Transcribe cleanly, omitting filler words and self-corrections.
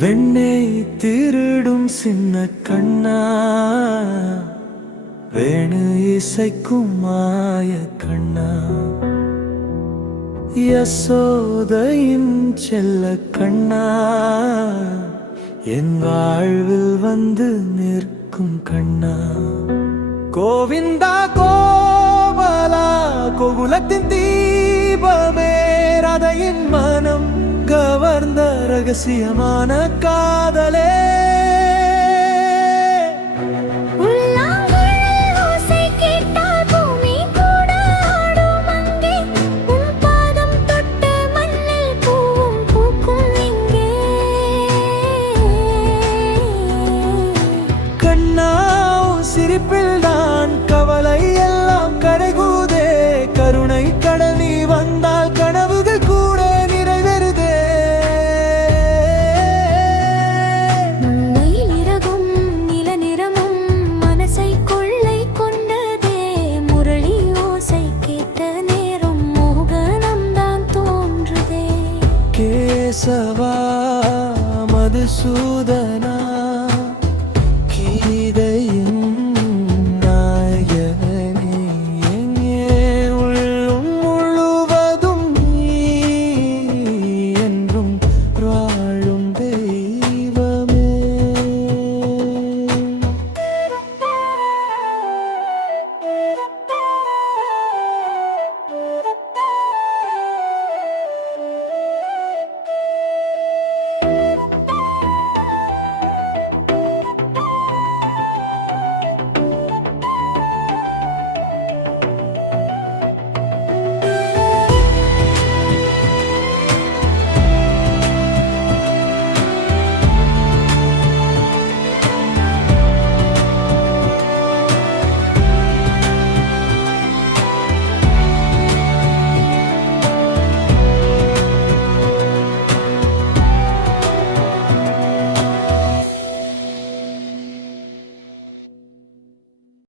வெண்ணை திருடும் சின்ன கண்ணா, வேணு இசைக்கும் மாய கண்ணா, யசோதையின் செல்ல கண்ணா, என் வாழ்வில் வந்து நிற்கும் கண்ணா. கோவிந்தா கோபாலா கோகுலத்தின் தீபமே, ராதையின் மனம் கவர்ந்த ரகசியமான காதலே. கண்ணா சிரிப்பில் தான் கவலை எல்லாம் கரைகுதே, கருணை கடல் நீ வந்தால் கனவுகள் கூட நிறைவேறுதே. நிலவும் நில நிறமும் மனசை கொள்ளை கொண்டதே, முரளி ஓசை கேட்ட நேரம் மோகனம் தான் தோன்றுதே. கேசவா மதுசூத